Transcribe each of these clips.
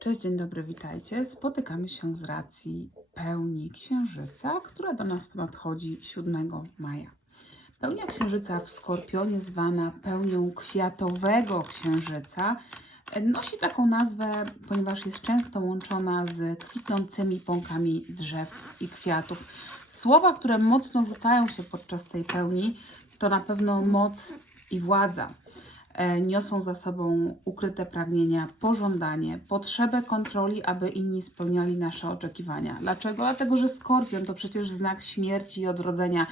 Cześć, dzień dobry, witajcie. Spotykamy się z racji pełni księżyca, która do nas nadchodzi 7 maja. Pełnia księżyca w Skorpionie, zwana pełnią kwiatowego księżyca, nosi taką nazwę, ponieważ jest często łączona z kwitnącymi pąkami drzew i kwiatów. Słowa, które mocno rzucają się podczas tej pełni, to na pewno moc i władza niosą za sobą ukryte pragnienia, pożądanie, potrzebę kontroli, aby inni spełniali nasze oczekiwania. Dlaczego? Dlatego, że skorpion to przecież znak śmierci i odrodzenia.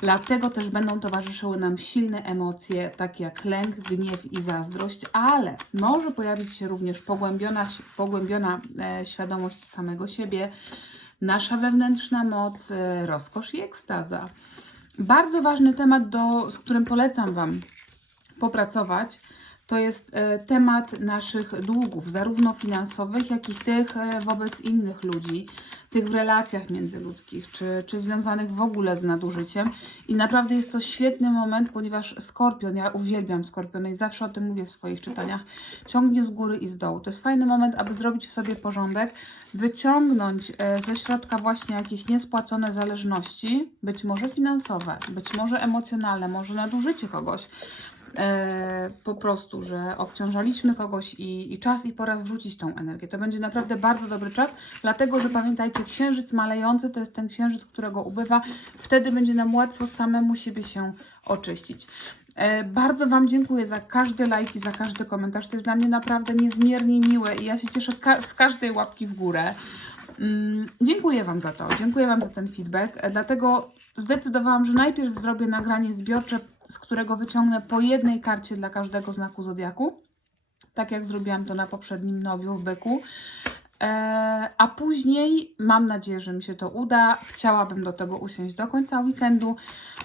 Dlatego też będą towarzyszyły nam silne emocje, takie jak lęk, gniew i zazdrość, ale może pojawić się również pogłębiona, pogłębiona e, świadomość samego siebie, nasza wewnętrzna moc, e, rozkosz i ekstaza. Bardzo ważny temat, do, z którym polecam Wam popracować, to jest e, temat naszych długów, zarówno finansowych, jak i tych e, wobec innych ludzi, tych w relacjach międzyludzkich, czy, czy związanych w ogóle z nadużyciem. I naprawdę jest to świetny moment, ponieważ skorpion, ja uwielbiam skorpiona i zawsze o tym mówię w swoich czytaniach, ciągnie z góry i z dołu. To jest fajny moment, aby zrobić w sobie porządek, wyciągnąć e, ze środka właśnie jakieś niespłacone zależności, być może finansowe, być może emocjonalne, może nadużycie kogoś e, po prostu, że obciążaliśmy kogoś i, i czas i pora zwrócić tą energię. To będzie naprawdę bardzo dobry czas, dlatego że pamiętajcie, księżyc malejący to jest ten księżyc, którego ubywa. Wtedy będzie nam łatwo samemu siebie się oczyścić. E, Bardzo Wam dziękuję za każdy like i za każdy komentarz. To jest dla mnie naprawdę niezmiernie miłe i ja się cieszę ka- z każdej łapki w górę. Mm, Dziękuję Wam za to, dziękuję Wam za ten feedback. E, Dlatego zdecydowałam, że najpierw zrobię nagranie zbiorcze, z którego wyciągnę po jednej karcie dla każdego znaku zodiaku. Tak jak zrobiłam to na poprzednim nowiu w byku. E, a później mam nadzieję, że mi się to uda. Chciałabym do tego usiąść do końca weekendu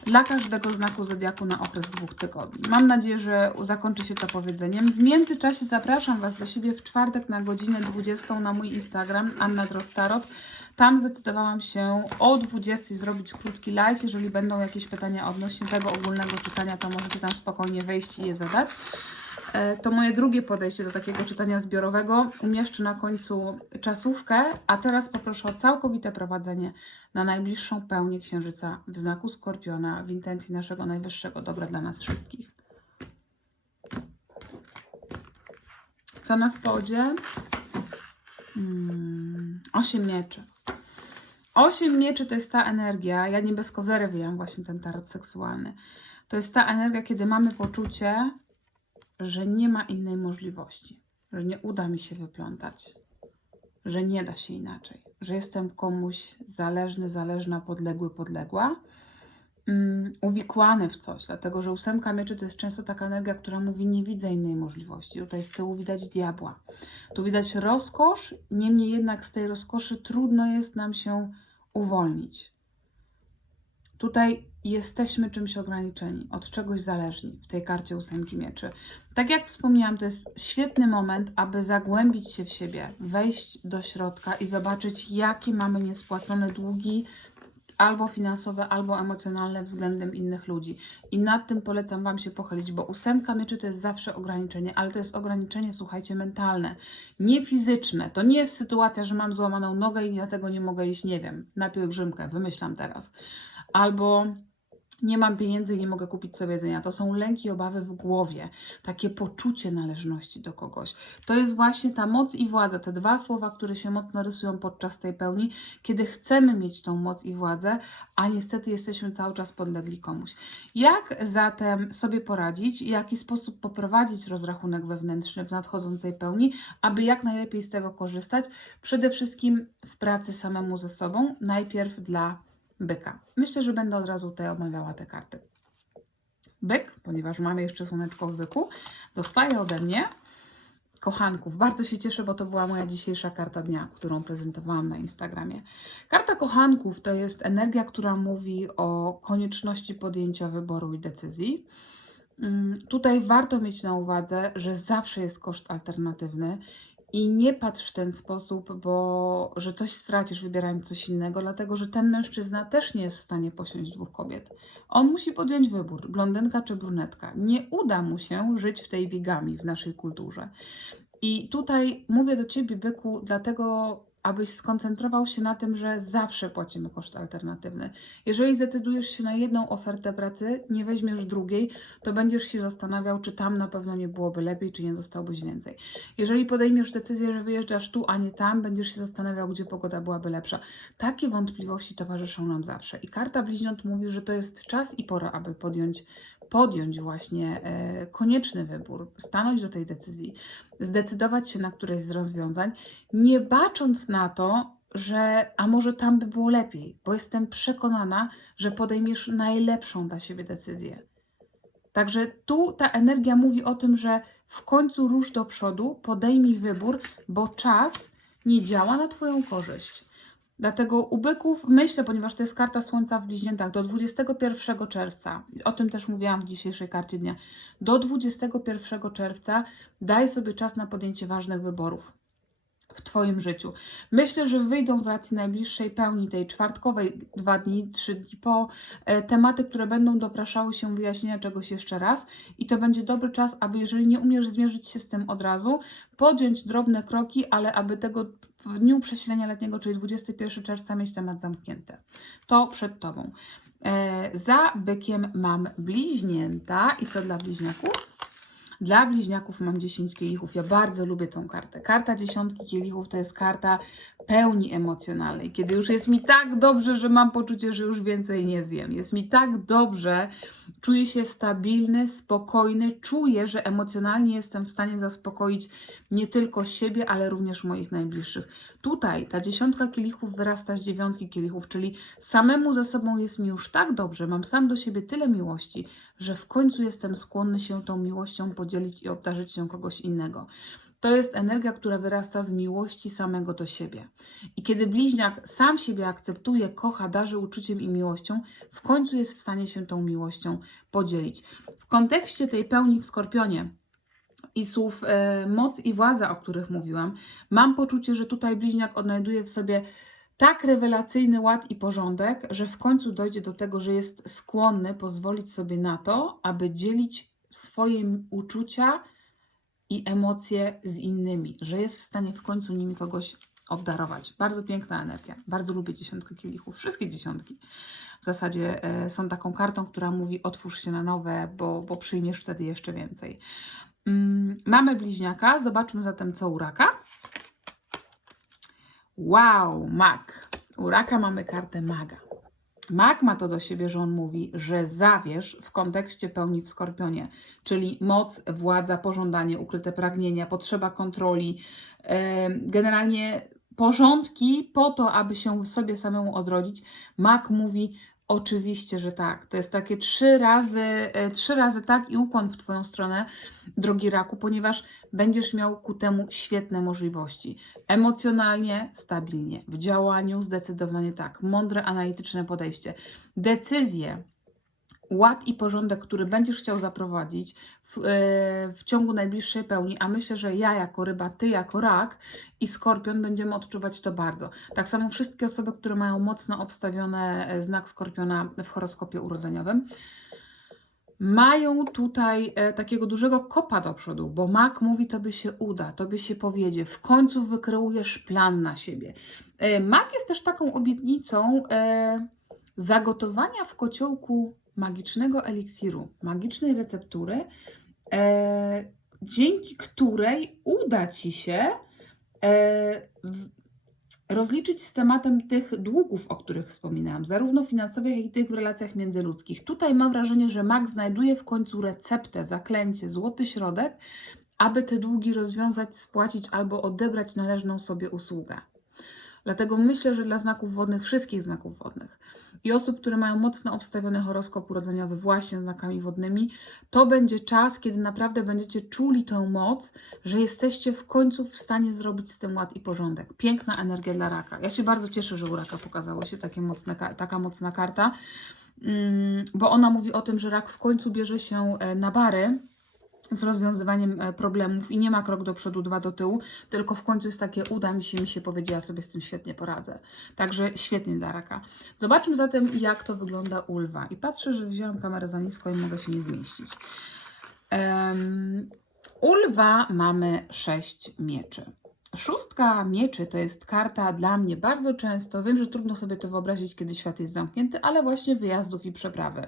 dla każdego znaku zodiaku na okres dwóch tygodni. Mam nadzieję, że zakończy się to powiedzeniem. W międzyczasie zapraszam Was do siebie w czwartek na godzinę 20 na mój Instagram Anna Drostarot. Tam zdecydowałam się o 20 zrobić krótki live. Jeżeli będą jakieś pytania odnośnie tego ogólnego czytania, to możecie tam spokojnie wejść i je zadać. E, To moje drugie podejście do takiego czytania zbiorowego. Umieszczę na końcu czasówkę, a teraz poproszę o całkowite prowadzenie na najbliższą pełnię księżyca w znaku Skorpiona w intencji naszego najwyższego dobra dla nas wszystkich. Co na spodzie? Mm, osiem mieczy. Osiem mieczy to jest ta energia, ja nie bez kozery wyjęłam właśnie ten tarot seksualny. To jest ta energia, kiedy mamy poczucie, że nie ma innej możliwości, że nie uda mi się wyplątać, że nie da się inaczej, że jestem komuś zależny, zależna, podległy, podległa, um, uwikłany w coś, dlatego że ósemka mieczy to jest często taka energia, która mówi nie widzę innej możliwości. Tutaj z tyłu widać diabła. Tu widać rozkosz, niemniej jednak z tej rozkoszy trudno jest nam się uwolnić. Tutaj jesteśmy czymś ograniczeni, od czegoś zależni w tej karcie ósemki mieczy. Tak jak wspomniałam, to jest świetny moment, aby zagłębić się w siebie, wejść do środka i zobaczyć, jakie mamy niespłacone długi, albo finansowe, albo emocjonalne względem innych ludzi. I nad tym polecam Wam się pochylić, bo ósemka mieczy to jest zawsze ograniczenie, ale to jest ograniczenie, słuchajcie, mentalne, nie fizyczne. To nie jest sytuacja, że mam złamaną nogę i dlatego nie mogę iść, nie wiem, na pielgrzymkę, wymyślam teraz. Albo nie mam pieniędzy i nie mogę kupić sobie jedzenia. To są lęki, obawy w głowie, takie poczucie należności do kogoś. To jest właśnie ta moc i władza, te dwa słowa, które się mocno rysują podczas tej pełni, kiedy chcemy mieć tą moc i władzę, a niestety jesteśmy cały czas podlegli komuś. Jak zatem sobie poradzić, jaki sposób poprowadzić rozrachunek wewnętrzny w nadchodzącej pełni, aby jak najlepiej z tego korzystać? Przede wszystkim w pracy samemu ze sobą, najpierw dla byka. Myślę, że będę od razu tutaj omawiała te karty. Byk, ponieważ mamy jeszcze słoneczko w byku, dostaje ode mnie kochanków. Bardzo się cieszę, bo to była moja dzisiejsza karta dnia, którą prezentowałam na Instagramie. Karta kochanków to jest energia, która mówi o konieczności podjęcia wyboru i decyzji. Mm, Tutaj warto mieć na uwadze, że zawsze jest koszt alternatywny i nie patrz w ten sposób, bo że coś stracisz wybierając coś innego, dlatego że ten mężczyzna też nie jest w stanie posiąść dwóch kobiet. On musi podjąć wybór, blondynka czy brunetka. Nie uda mu się żyć w tej bigami w naszej kulturze. I tutaj mówię do Ciebie, byku, dlatego abyś skoncentrował się na tym, że zawsze płacimy koszt alternatywny. Jeżeli zdecydujesz się na jedną ofertę pracy, nie weźmiesz drugiej, to będziesz się zastanawiał, czy tam na pewno nie byłoby lepiej, czy nie dostałbyś więcej. Jeżeli podejmiesz decyzję, że wyjeżdżasz tu, a nie tam, będziesz się zastanawiał, gdzie pogoda byłaby lepsza. Takie wątpliwości towarzyszą nam zawsze. I karta bliźniąt mówi, że to jest czas i pora, aby podjąć, podjąć właśnie e, konieczny wybór, stanąć do tej decyzji, zdecydować się na któreś z rozwiązań, nie bacząc na to, że a może tam by było lepiej, bo jestem przekonana, że podejmiesz najlepszą dla siebie decyzję. Także tu ta energia mówi o tym, że w końcu rusz do przodu, podejmij wybór, bo czas nie działa na Twoją korzyść. Dlatego u byków myślę, ponieważ to jest karta Słońca w bliźniętach, do 21 czerwca, o tym też mówiłam w dzisiejszej karcie dnia, do 21 czerwca daj sobie czas na podjęcie ważnych wyborów w Twoim życiu. Myślę, że wyjdą z racji najbliższej pełni, tej czwartkowej, dwa dni, trzy dni po, e, tematy, które będą dopraszały się wyjaśnienia czegoś jeszcze raz i to będzie dobry czas, aby jeżeli nie umiesz zmierzyć się z tym od razu, podjąć drobne kroki, ale aby tego w dniu przesilenia letniego, czyli 21 czerwca, mieć temat zamknięty. To przed Tobą. E, za bykiem mam bliźnięta. I co dla bliźniaków? Dla bliźniaków mam 10 kielichów. Ja bardzo lubię tą kartę. Karta dziesiątki kielichów to jest karta pełni emocjonalnej. Kiedy już jest mi tak dobrze, że mam poczucie, że już więcej nie zjem. Jest mi tak dobrze, czuję się stabilny, spokojny, czuję, że emocjonalnie jestem w stanie zaspokoić nie tylko siebie, ale również moich najbliższych. Tutaj ta dziesiątka kielichów wyrasta z dziewiątki kielichów, czyli samemu ze sobą jest mi już tak dobrze, mam sam do siebie tyle miłości, że w końcu jestem skłonny się tą miłością podzielić i obdarzyć się kogoś innego. To jest energia, która wyrasta z miłości samego do siebie. I kiedy bliźniak sam siebie akceptuje, kocha, darzy uczuciem i miłością, w końcu jest w stanie się tą miłością podzielić. W kontekście tej pełni w skorpionie, i słów e, moc i władza, o których mówiłam, mam poczucie, że tutaj bliźniak odnajduje w sobie tak rewelacyjny ład i porządek, że w końcu dojdzie do tego, że jest skłonny pozwolić sobie na to, aby dzielić swoje uczucia i emocje z innymi, że jest w stanie w końcu nimi kogoś obdarować. Bardzo piękna energia. Bardzo lubię dziesiątkę kielichów. Wszystkie dziesiątki w zasadzie e, są taką kartą, która mówi otwórz się na nowe, bo, bo przyjmiesz wtedy jeszcze więcej. Mm, mamy bliźniaka. Zobaczmy zatem, co u raka. Wow, mag. U raka mamy kartę maga. Mag ma to do siebie, że on mówi, że zawierz w kontekście pełni w skorpionie, czyli moc, władza, pożądanie, ukryte pragnienia, potrzeba kontroli, generalnie porządki po to, aby się w sobie samemu odrodzić. Mag mówi, oczywiście, że tak. To jest takie trzy razy, e, trzy razy tak i ukłon w Twoją stronę, drogi raku, ponieważ będziesz miał ku temu świetne możliwości. Emocjonalnie stabilnie, w działaniu zdecydowanie tak, mądre, analityczne podejście, decyzje, ład i porządek, który będziesz chciał zaprowadzić w, e, w ciągu najbliższej pełni, a myślę, że ja jako ryba, ty jako rak i skorpion będziemy odczuwać to bardzo. Tak samo wszystkie osoby, które mają mocno obstawione e, znak skorpiona w horoskopie urodzeniowym mają tutaj e, takiego dużego kopa do przodu, bo mak mówi, tobie się uda, tobie się powiedzie, w końcu wykreujesz plan na siebie. Mak jest też taką obietnicą zagotowania w kociołku magicznego eliksiru, magicznej receptury, e, dzięki której uda ci się e, w, rozliczyć z tematem tych długów, o których wspominałam, zarówno finansowych, jak i tych w relacjach międzyludzkich. Tutaj mam wrażenie, że Mac znajduje w końcu receptę, zaklęcie, złoty środek, aby te długi rozwiązać, spłacić albo odebrać należną sobie usługę. Dlatego myślę, że dla znaków wodnych, wszystkich znaków wodnych i osób, które mają mocno obstawiony horoskop urodzeniowy właśnie znakami wodnymi, to będzie czas, kiedy naprawdę będziecie czuli tę moc, że jesteście w końcu w stanie zrobić z tym ład i porządek. Piękna energia dla raka. Ja się bardzo cieszę, że u raka pokazało się takie mocne, ka- taka mocna karta, mm, bo ona mówi o tym, że rak w końcu bierze się e, na bary z rozwiązywaniem e, problemów i nie ma krok do przodu, dwa do tyłu, tylko w końcu jest takie uda mi się, mi się powiedziała, sobie z tym świetnie poradzę. Także świetnie dla raka. Zobaczmy zatem, jak to wygląda u lwa. I patrzę, że wzięłam kamerę za nisko i mogę się nie zmieścić. Em, U lwa mamy sześć mieczy. Szóstka mieczy to jest karta dla mnie bardzo często, wiem, że trudno sobie to wyobrazić, kiedy świat jest zamknięty, ale właśnie wyjazdów i przeprawy.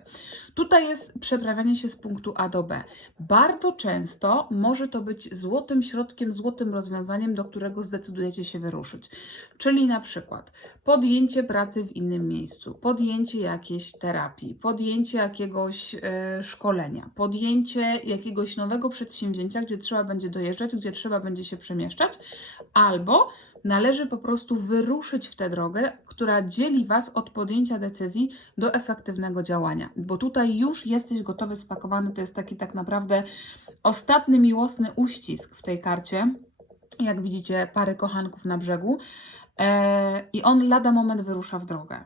Tutaj jest przeprawianie się z punktu A do B. Bardzo często może to być złotym środkiem, złotym rozwiązaniem, do którego zdecydujecie się wyruszyć. Czyli na przykład podjęcie pracy w innym miejscu, podjęcie jakiejś terapii, podjęcie jakiegoś e, szkolenia, podjęcie jakiegoś nowego przedsięwzięcia, gdzie trzeba będzie dojeżdżać, gdzie trzeba będzie się przemieszczać, albo należy po prostu wyruszyć w tę drogę, która dzieli Was od podjęcia decyzji do efektywnego działania. Bo tutaj już jesteś gotowy, spakowany. To jest taki tak naprawdę ostatni miłosny uścisk w tej karcie. Jak widzicie, pary kochanków na brzegu. E, I on lada moment wyrusza w drogę.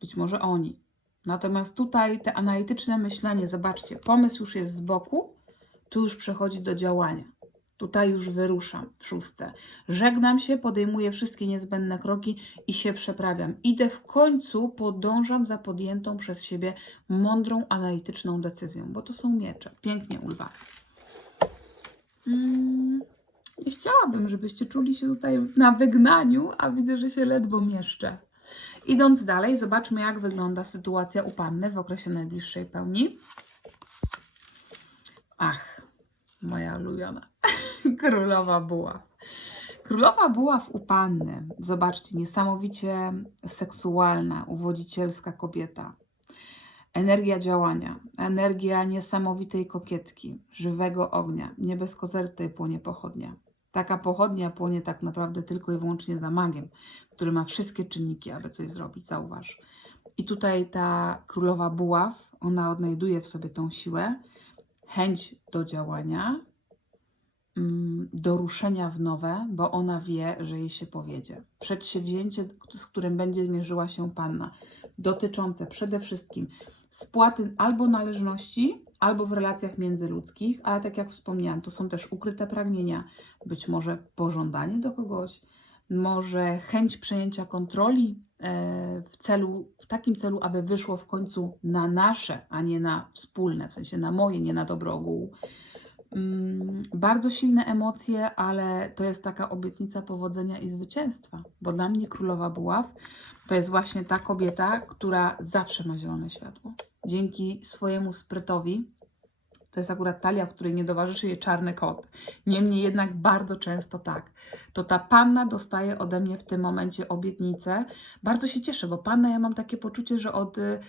Być może oni. Natomiast tutaj te analityczne myślenie, zobaczcie, pomysł już jest z boku, tu już przechodzi do działania. Tutaj już wyruszam w szóstce. Żegnam się, podejmuję wszystkie niezbędne kroki i się przeprawiam. Idę w końcu, podążam za podjętą przez siebie mądrą, analityczną decyzją, bo to są miecze. Pięknie, Ulwa. Mm, nie chciałabym, żebyście czuli się tutaj na wygnaniu, a widzę, że się ledwo mieszczę. Idąc dalej, zobaczmy, jak wygląda sytuacja u panny w okresie najbliższej pełni. Ach, moja ulubiona. Królowa buław. Królowa buław u panny. Zobaczcie, niesamowicie seksualna, uwodzicielska kobieta. Energia działania, energia niesamowitej kokietki, żywego ognia. Nie bez kozery tutaj płonie pochodnia. Taka pochodnia płonie tak naprawdę tylko i wyłącznie za magiem, który ma wszystkie czynniki, aby coś zrobić, zauważ. I tutaj ta królowa buław, ona odnajduje w sobie tą siłę, chęć do działania, do ruszenia w nowe, bo ona wie, że jej się powiedzie. Przedsięwzięcie, z którym będzie mierzyła się panna, dotyczące przede wszystkim spłaty albo należności, albo w relacjach międzyludzkich, ale tak jak wspomniałam, to są też ukryte pragnienia, być może pożądanie do kogoś, może chęć przejęcia kontroli e, w celu, w takim celu, aby wyszło w końcu na nasze, a nie na wspólne, w sensie na moje, nie na dobro ogółu. Mm, Bardzo silne emocje, ale to jest taka obietnica powodzenia i zwycięstwa, bo dla mnie królowa buław to jest właśnie ta kobieta, która zawsze ma zielone światło. Dzięki swojemu sprytowi, to jest akurat talia, w której nie towarzyszy jej czarny kot. Niemniej jednak bardzo często tak. To ta panna dostaje ode mnie w tym momencie obietnicę. Bardzo się cieszę, bo panna, ja mam takie poczucie, że od, y,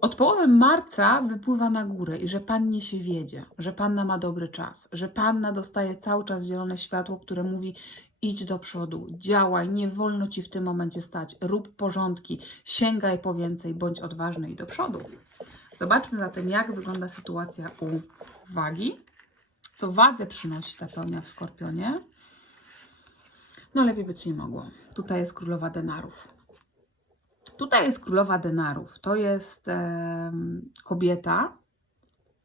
od połowy marca wypływa na górę i że pannie się wiedzie, że panna ma dobry czas, że panna dostaje cały czas zielone światło, które mówi: idź do przodu, działaj, nie wolno ci w tym momencie stać, rób porządki, sięgaj po więcej, bądź odważny i do przodu. Zobaczmy zatem, jak wygląda sytuacja u wagi. Co wadze przynosi ta pełnia w skorpionie? No, lepiej być nie mogło. Tutaj jest królowa denarów. Tutaj jest królowa denarów. To jest em, kobieta.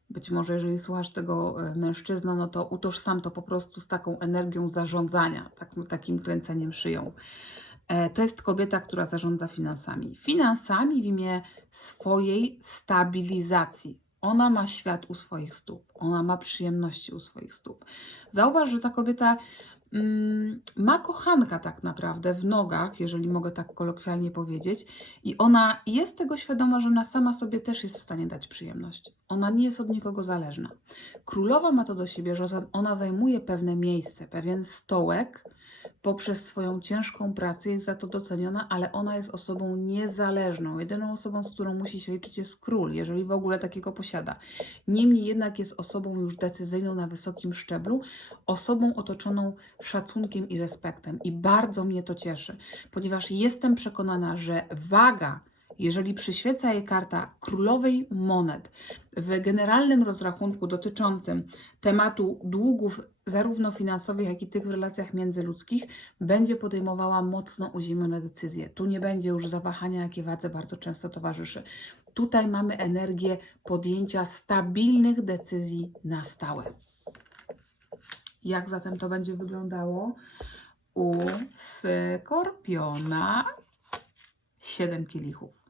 Być może, jeżeli słuchasz tego e, mężczyzna, no to utożsam to po prostu z taką energią zarządzania, tak, takim kręceniem szyją. E, To jest kobieta, która zarządza finansami. Finansami w imię swojej stabilizacji. Ona ma świat u swoich stóp, ona ma przyjemności u swoich stóp. Zauważ, że ta kobieta ma kochanka tak naprawdę w nogach, jeżeli mogę tak kolokwialnie powiedzieć, i ona jest tego świadoma, że ona sama sobie też jest w stanie dać przyjemność. Ona nie jest od nikogo zależna. Królowa ma to do siebie, że ona zajmuje pewne miejsce, pewien stołek poprzez swoją ciężką pracę jest za to doceniona, ale ona jest osobą niezależną. Jedyną osobą, z którą musi się liczyć jest król, jeżeli w ogóle takiego posiada. Niemniej jednak jest osobą już decyzyjną na wysokim szczeblu, osobą otoczoną szacunkiem i respektem. I bardzo mnie to cieszy, ponieważ jestem przekonana, że waga, jeżeli przyświeca jej karta królowej monet w generalnym rozrachunku dotyczącym tematu długów, zarówno finansowych, jak i tych w relacjach międzyludzkich, będzie podejmowała mocno uziemione decyzje. Tu nie będzie już zawahania, jakie wadze bardzo często towarzyszy. Tutaj mamy energię podjęcia stabilnych decyzji na stałe. Jak zatem to będzie wyglądało u Skorpiona? Siedem kielichów.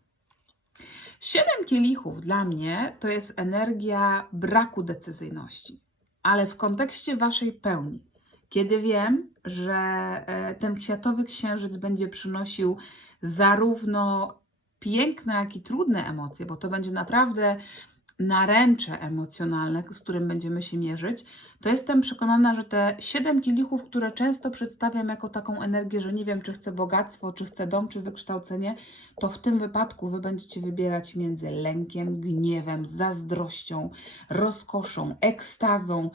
Siedem kielichów dla mnie to jest energia braku decyzyjności. ale w kontekście Waszej pełni, kiedy wiem, że e, ten kwiatowy księżyc będzie przynosił zarówno piękne, jak i trudne emocje, bo to będzie naprawdę naręcze emocjonalne, z którym będziemy się mierzyć, to jestem przekonana, że te siedem kielichów, które często przedstawiam jako taką energię, że nie wiem, czy chcę bogactwo, czy chcę dom, czy wykształcenie, to w tym wypadku Wy będziecie wybierać między lękiem, gniewem, zazdrością, rozkoszą, ekstazą,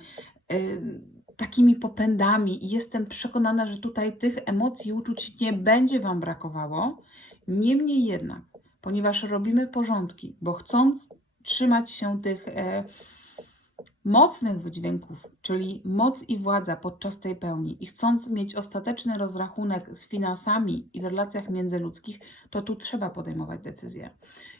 yy, takimi popędami. I jestem przekonana, że tutaj tych emocji i uczuć nie będzie Wam brakowało. Niemniej jednak, ponieważ robimy porządki, bo chcąc trzymać się tych e, mocnych wydźwięków, czyli moc i władza podczas tej pełni i chcąc mieć ostateczny rozrachunek z finansami i w relacjach międzyludzkich, to tu trzeba podejmować decyzje.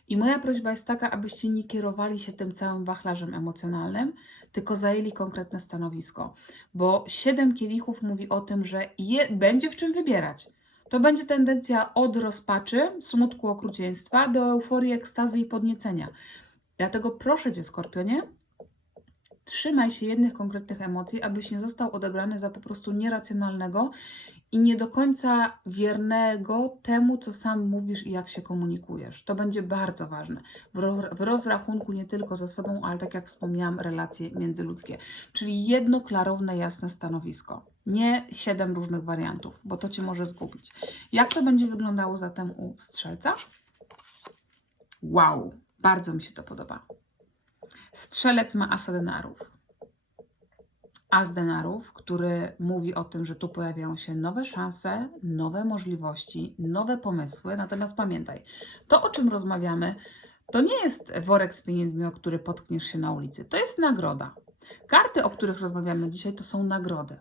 I moja prośba jest taka, abyście nie kierowali się tym całym wachlarzem emocjonalnym, tylko zajęli konkretne stanowisko, bo siedem kielichów mówi o tym, że je, będzie w czym wybierać. To będzie tendencja od rozpaczy, smutku, okrucieństwa do euforii, ekstazy i podniecenia. Dlatego proszę Cię, Skorpionie, trzymaj się jednych konkretnych emocji, abyś nie został odebrany za po prostu nieracjonalnego i nie do końca wiernego temu, co sam mówisz i jak się komunikujesz. To będzie bardzo ważne w, ro w rozrachunku nie tylko ze sobą, ale tak jak wspomniałam, relacje międzyludzkie. Czyli jedno klarowne, jasne stanowisko. Nie siedem różnych wariantów, bo to Cię może zgubić. Jak to będzie wyglądało zatem u strzelca? Wow, bardzo mi się to podoba. Strzelec ma asa denarów. As denarów, który mówi o tym, że tu pojawiają się nowe szanse, nowe możliwości, nowe pomysły. Natomiast pamiętaj, to o czym rozmawiamy, to nie jest worek z pieniędzmi, o który potkniesz się na ulicy. To jest nagroda. Karty, o których rozmawiamy dzisiaj, to są nagrody,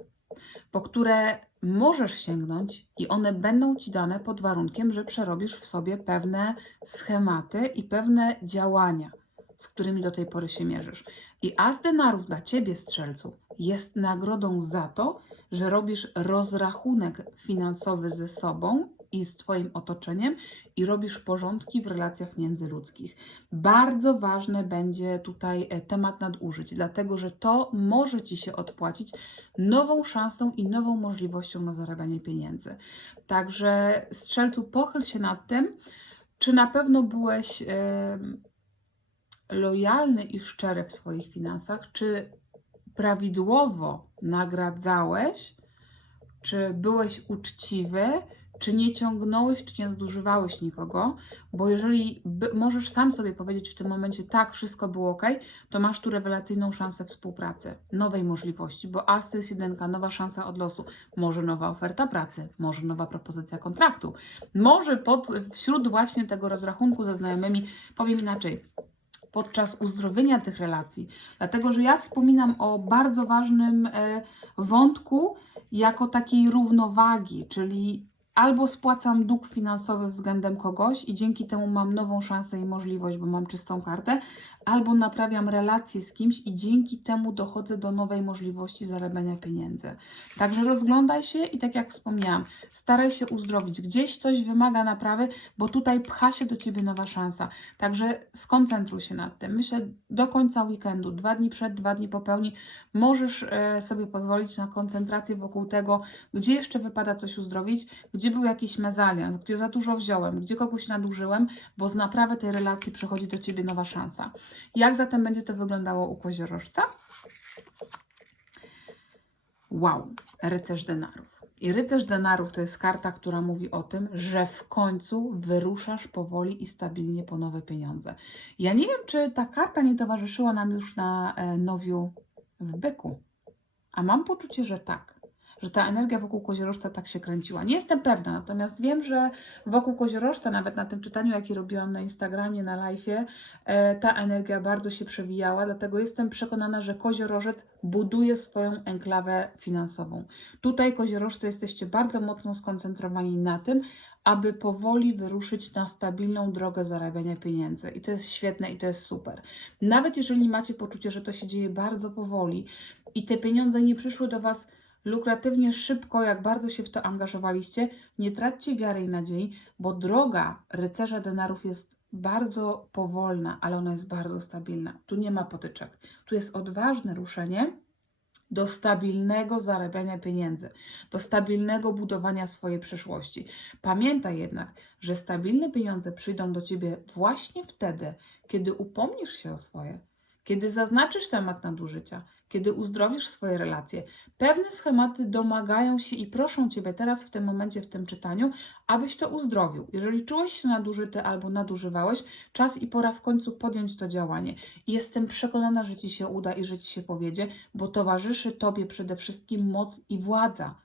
po które możesz sięgnąć i one będą ci dane pod warunkiem, że przerobisz w sobie pewne schematy i pewne działania, z którymi do tej pory się mierzysz. I as denarów dla ciebie, strzelcu, jest nagrodą za to, że robisz rozrachunek finansowy ze sobą i z Twoim otoczeniem i robisz porządki w relacjach międzyludzkich. Bardzo ważny będzie tutaj e, temat nadużyć, dlatego że to może Ci się odpłacić nową szansą i nową możliwością na zarabianie pieniędzy. Także strzelcu, pochyl się nad tym, czy na pewno byłeś. Yy, lojalny i szczery w swoich finansach, czy prawidłowo nagradzałeś, czy byłeś uczciwy, czy nie ciągnąłeś, czy nie nadużywałeś nikogo, bo jeżeli by, możesz sam sobie powiedzieć w tym momencie, tak, wszystko było ok, to masz tu rewelacyjną szansę współpracy, nowej możliwości, bo AS to jest jedynka, nowa szansa od losu, może nowa oferta pracy, może nowa propozycja kontraktu, może pod, wśród właśnie tego rozrachunku ze znajomymi, powiem inaczej, podczas uzdrowienia tych relacji. Dlatego, że ja wspominam o bardzo ważnym e, wątku jako takiej równowagi, czyli albo spłacam dług finansowy względem kogoś i dzięki temu mam nową szansę i możliwość, bo mam czystą kartę, albo naprawiam relacje z kimś i dzięki temu dochodzę do nowej możliwości zarabiania pieniędzy. Także rozglądaj się i tak jak wspomniałam, staraj się uzdrowić. Gdzieś coś wymaga naprawy, bo tutaj pcha się do ciebie nowa szansa. Także skoncentruj się nad tym. Myślę, do końca weekendu, dwa dni przed, dwa dni po pełni, możesz e, sobie pozwolić na koncentrację wokół tego, gdzie jeszcze wypada coś uzdrowić, gdzie był jakiś mezalians, gdzie za dużo wziąłem, gdzie kogoś nadużyłem, bo z naprawy tej relacji przychodzi do ciebie nowa szansa. Jak zatem będzie to wyglądało u koziorożca? Wow, rycerz denarów. I rycerz denarów to jest karta, która mówi o tym, że w końcu wyruszasz powoli i stabilnie po nowe pieniądze. Ja nie wiem, czy ta karta nie towarzyszyła nam już na e, nowiu w byku, a mam poczucie, że tak że ta energia wokół koziorożca tak się kręciła. Nie jestem pewna, natomiast wiem, że wokół koziorożca, nawet na tym czytaniu, jakie robiłam na Instagramie, na live'ie, e, ta energia bardzo się przewijała, dlatego jestem przekonana, że koziorożec buduje swoją enklawę finansową. Tutaj koziorożce jesteście bardzo mocno skoncentrowani na tym, aby powoli wyruszyć na stabilną drogę zarabiania pieniędzy. I to jest świetne i to jest super. Nawet jeżeli macie poczucie, że to się dzieje bardzo powoli i te pieniądze nie przyszły do Was lukratywnie szybko, jak bardzo się w to angażowaliście, nie traćcie wiary i nadziei, bo droga rycerza denarów jest bardzo powolna, ale ona jest bardzo stabilna. Tu nie ma potyczek. Tu jest odważne ruszenie do stabilnego zarabiania pieniędzy, do stabilnego budowania swojej przyszłości. Pamiętaj jednak, że stabilne pieniądze przyjdą do ciebie właśnie wtedy, kiedy upomnisz się o swoje, kiedy zaznaczysz temat nadużycia, kiedy uzdrowisz swoje relacje. Pewne schematy domagają się i proszą ciebie teraz w tym momencie, w tym czytaniu, abyś to uzdrowił. Jeżeli czułeś się nadużyty albo nadużywałeś, czas i pora w końcu podjąć to działanie. Jestem przekonana, że ci się uda i że ci się powiedzie, bo towarzyszy tobie przede wszystkim moc i władza.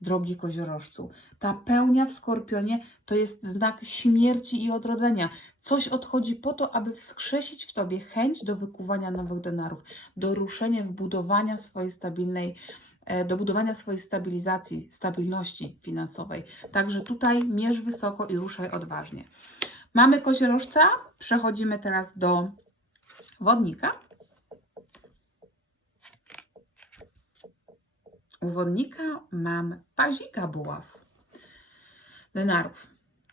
Drogi koziorożcu, ta pełnia w skorpionie to jest znak śmierci i odrodzenia. Coś odchodzi po to, aby wskrzesić w tobie chęć do wykuwania nowych denarów, do ruszenia w budowania swojej stabilnej, e, do budowania swojej stabilizacji, stabilności finansowej. Także tutaj mierz wysoko i ruszaj odważnie. Mamy koziorożca, przechodzimy teraz do wodnika. U wodnika mam pazika buław. Denarów.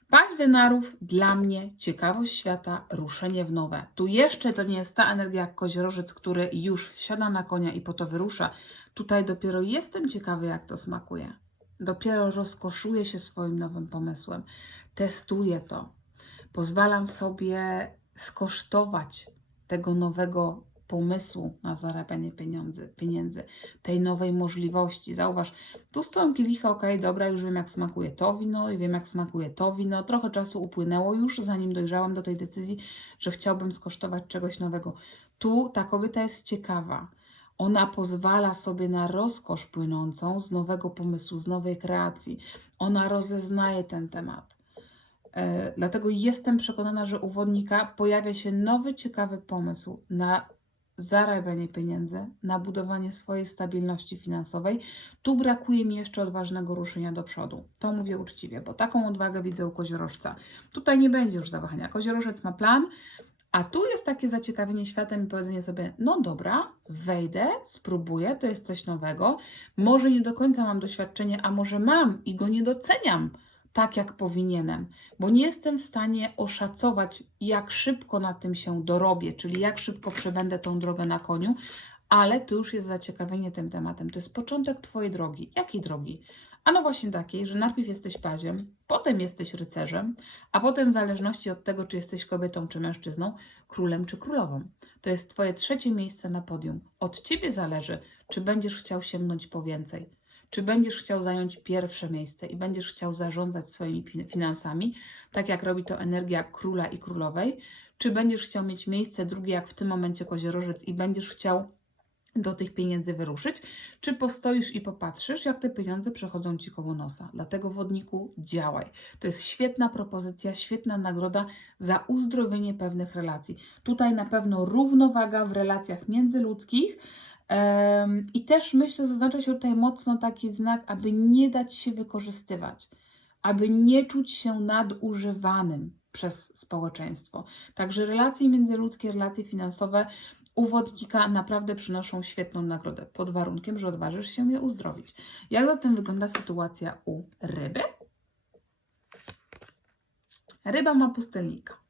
Paź denarów dla mnie ciekawość świata, ruszenie w nowe. Tu jeszcze to nie jest ta energia jak koziorożec, który już wsiada na konia i po to wyrusza. Tutaj dopiero jestem ciekawy, jak to smakuje. Dopiero rozkoszuję się swoim nowym pomysłem. Testuję to. Pozwalam sobie skosztować tego nowego pomysłu na zarabianie pieniędzy, pieniędzy, tej nowej możliwości. Zauważ, tu stoją kielicha, ok, dobra, już wiem jak smakuje to wino i wiem jak smakuje to wino. Trochę czasu upłynęło już, zanim dojrzałam do tej decyzji, że chciałbym skosztować czegoś nowego. Tu ta kobieta jest ciekawa. Ona pozwala sobie na rozkosz płynącą z nowego pomysłu, z nowej kreacji. Ona rozeznaje ten temat. E, Dlatego jestem przekonana, że u wodnika pojawia się nowy, ciekawy pomysł na zarabianie pieniędzy, na budowanie swojej stabilności finansowej. Tu brakuje mi jeszcze odważnego ruszenia do przodu. To mówię uczciwie, bo taką odwagę widzę u koziorożca. Tutaj nie będzie już zawahania. Koziorożec ma plan, a tu jest takie zaciekawienie światem i powiedzenie sobie, no dobra, wejdę, spróbuję, to jest coś nowego. Może nie do końca mam doświadczenie, a może mam i go nie doceniam tak, jak powinienem, bo nie jestem w stanie oszacować, jak szybko na tym się dorobię, czyli jak szybko przebędę tą drogę na koniu, ale to już jest zaciekawienie tym tematem. To jest początek Twojej drogi. Jakiej drogi? A no właśnie takiej, że najpierw jesteś paziem, potem jesteś rycerzem, a potem w zależności od tego, czy jesteś kobietą czy mężczyzną, królem czy królową. To jest Twoje trzecie miejsce na podium. Od Ciebie zależy, czy będziesz chciał sięgnąć po więcej. Czy będziesz chciał zająć pierwsze miejsce i będziesz chciał zarządzać swoimi finansami, tak jak robi to energia króla i królowej? Czy będziesz chciał mieć miejsce drugie, jak w tym momencie koziorożec, i będziesz chciał do tych pieniędzy wyruszyć? Czy postoisz i popatrzysz, jak te pieniądze przechodzą ci koło nosa? Dlatego wodniku działaj. To jest świetna propozycja, świetna nagroda za uzdrowienie pewnych relacji. Tutaj na pewno równowaga w relacjach międzyludzkich. I też myślę, zaznacza się tutaj mocno taki znak, aby nie dać się wykorzystywać, aby nie czuć się nadużywanym przez społeczeństwo. Także relacje międzyludzkie, relacje finansowe u wodnika naprawdę przynoszą świetną nagrodę, pod warunkiem, że odważysz się je uzdrowić. Jak zatem wygląda sytuacja u ryby? Ryba ma pustelnika.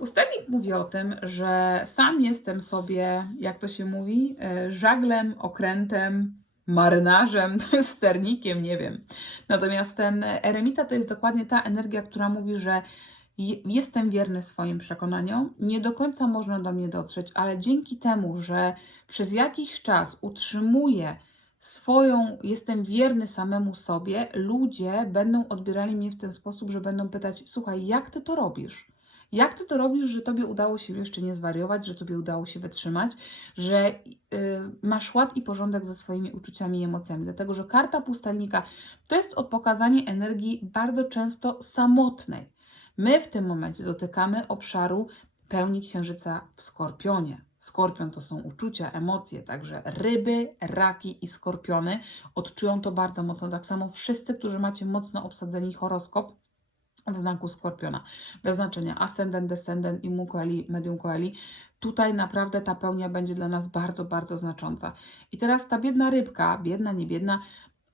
Pustelnik mówi o tym, że sam jestem sobie, jak to się mówi, e, żaglem, okrętem, marynarzem, sternikiem, nie wiem. Natomiast ten eremita to jest dokładnie ta energia, która mówi, że je- jestem wierny swoim przekonaniom, nie do końca można do mnie dotrzeć, ale dzięki temu, że przez jakiś czas utrzymuję swoją, jestem wierny samemu sobie, ludzie będą odbierali mnie w ten sposób, że będą pytać: Słuchaj, jak ty to robisz? Jak ty to robisz, że tobie udało się jeszcze nie zwariować, że tobie udało się wytrzymać, że y, masz ład i porządek ze swoimi uczuciami i emocjami? Dlatego, że karta pustelnika to jest od pokazanie energii bardzo często samotnej. My w tym momencie dotykamy obszaru pełni księżyca w skorpionie. Skorpion to są uczucia, emocje, także ryby, raki i skorpiony odczują to bardzo mocno. Tak samo wszyscy, którzy macie mocno obsadzeni horoskop, w znaku skorpiona. Bez znaczenia ascendent, descendent, imu coeli, medium coeli. Tutaj naprawdę ta pełnia będzie dla nas bardzo, bardzo znacząca. I teraz ta biedna rybka, biedna, nie biedna,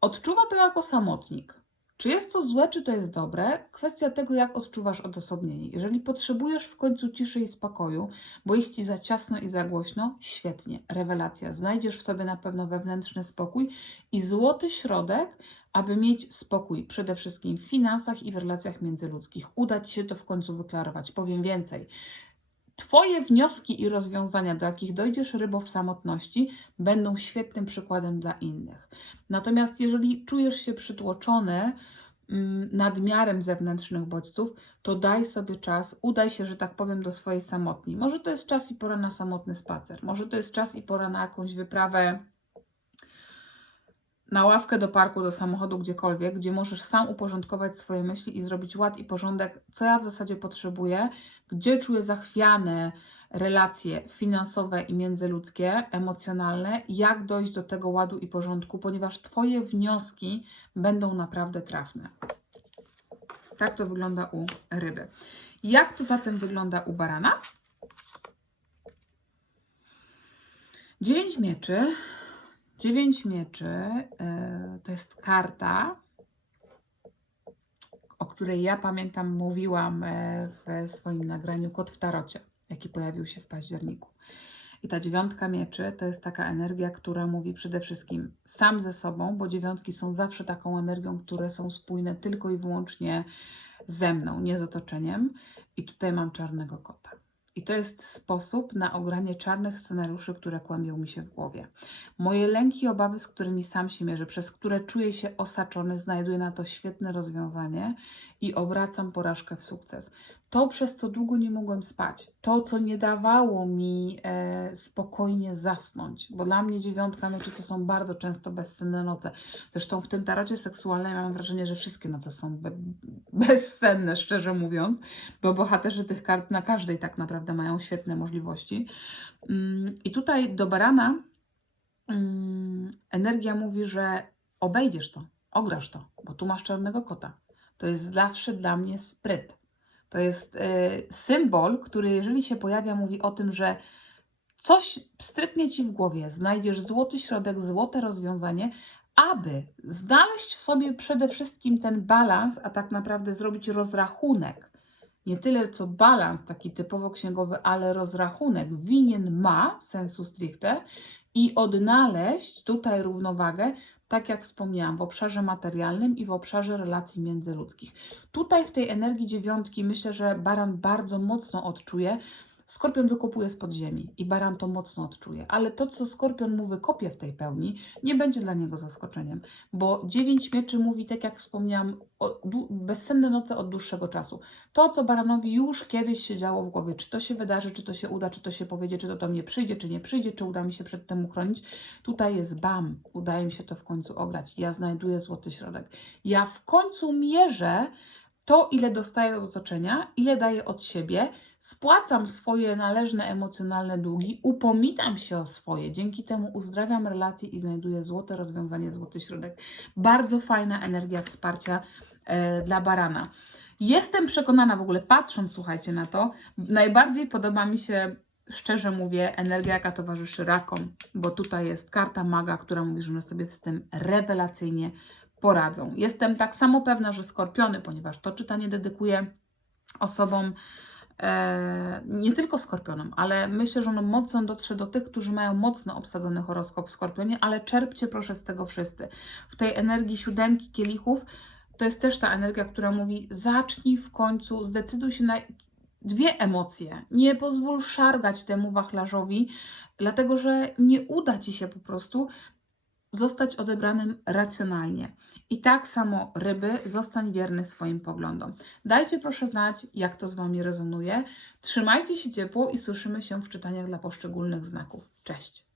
odczuwa to jako samotnik. Czy jest to złe, czy to jest dobre? Kwestia tego, jak odczuwasz odosobnienie. Jeżeli potrzebujesz w końcu ciszy i spokoju, bo jest ci za ciasno i za głośno, świetnie, rewelacja. Znajdziesz w sobie na pewno wewnętrzny spokój i złoty środek, aby mieć spokój przede wszystkim w finansach i w relacjach międzyludzkich. Uda ci się to w końcu wyklarować. Powiem więcej. Twoje wnioski i rozwiązania, do jakich dojdziesz rybo w samotności, będą świetnym przykładem dla innych. Natomiast jeżeli czujesz się przytłoczony mm, nadmiarem zewnętrznych bodźców, to daj sobie czas, udaj się, że tak powiem, do swojej samotni. Może to jest czas i pora na samotny spacer, może to jest czas i pora na jakąś wyprawę na ławkę do parku, do samochodu, gdziekolwiek, gdzie możesz sam uporządkować swoje myśli i zrobić ład i porządek, co ja w zasadzie potrzebuję, gdzie czuję zachwiane relacje finansowe i międzyludzkie, emocjonalne, jak dojść do tego ładu i porządku, ponieważ Twoje wnioski będą naprawdę trafne. Tak to wygląda u ryby. Jak to zatem wygląda u barana? Dziewięć mieczy. Dziewięć mieczy yy, to jest karta, o której ja pamiętam, mówiłam e, w swoim nagraniu Kot w Tarocie, jaki pojawił się w październiku. I ta dziewiątka mieczy to jest taka energia, która mówi przede wszystkim sam ze sobą, bo dziewiątki są zawsze taką energią, które są spójne tylko i wyłącznie ze mną, nie z otoczeniem. I tutaj mam czarnego kota. I to jest sposób na ogranie czarnych scenariuszy, które kłamią mi się w głowie. Moje lęki i obawy, z którymi sam się mierzę, przez które czuję się osaczony, znajduję na to świetne rozwiązanie i obracam porażkę w sukces. To, przez co długo nie mogłem spać, to, co nie dawało mi e, spokojnie zasnąć, bo dla mnie dziewiątka mieczy to są bardzo często bezsenne noce. Zresztą w tym tarocie seksualnym mam wrażenie, że wszystkie noce są be bezsenne, szczerze mówiąc, bo bohaterzy tych kart na każdej tak naprawdę mają świetne możliwości. Mm, I tutaj do barana mm, energia mówi, że obejdziesz to, ograsz to, bo tu masz czarnego kota. To jest zawsze dla mnie spryt. To jest y, symbol, który jeżeli się pojawia, mówi o tym, że coś stryknie ci w głowie, znajdziesz złoty środek, złote rozwiązanie, aby znaleźć w sobie przede wszystkim ten balans, a tak naprawdę zrobić rozrachunek. Nie tyle co balans taki typowo księgowy, ale rozrachunek winien ma sensu stricte i odnaleźć tutaj równowagę tak jak wspomniałam, w obszarze materialnym i w obszarze relacji międzyludzkich. Tutaj w tej energii dziewiątki myślę, że baran bardzo mocno odczuje. Skorpion wykopuje z podziemi i baran to mocno odczuje, ale to, co skorpion mu wykopie w tej pełni, nie będzie dla niego zaskoczeniem, bo dziewięć mieczy mówi, tak jak wspomniałam, o bezsenne noce od dłuższego czasu. To, co baranowi już kiedyś się działo w głowie, czy to się wydarzy, czy to się uda, czy to się powiedzie, czy to do mnie przyjdzie, czy nie przyjdzie, czy uda mi się przed tym uchronić, tutaj jest bam, udaje mi się to w końcu ograć. Ja znajduję złoty środek. Ja w końcu mierzę to, ile dostaję od otoczenia, ile daję od siebie, spłacam swoje należne emocjonalne długi, upominam się o swoje, dzięki temu uzdrawiam relacje i znajduję złote rozwiązanie, złoty środek. Bardzo fajna energia wsparcia e, dla barana. Jestem przekonana w ogóle, patrząc, słuchajcie na to, najbardziej podoba mi się, szczerze mówię, energia, jaka towarzyszy rakom, bo tutaj jest karta maga, która mówi, że one sobie z tym rewelacyjnie poradzą. Jestem tak samo pewna, że skorpiony, ponieważ to czytanie dedykuję osobom, nie tylko skorpionom, ale myślę, że ono mocno dotrze do tych, którzy mają mocno obsadzony horoskop w skorpionie, ale czerpcie proszę z tego wszyscy. W tej energii siódemki kielichów to jest też ta energia, która mówi: zacznij w końcu, zdecyduj się na dwie emocje. Nie pozwól szargać temu wachlarzowi, dlatego że nie uda ci się po prostu zostać odebranym racjonalnie. I tak samo ryby, zostań wierny swoim poglądom. Dajcie proszę znać, jak to z Wami rezonuje. Trzymajcie się ciepło i słyszymy się w czytaniach dla poszczególnych znaków. Cześć!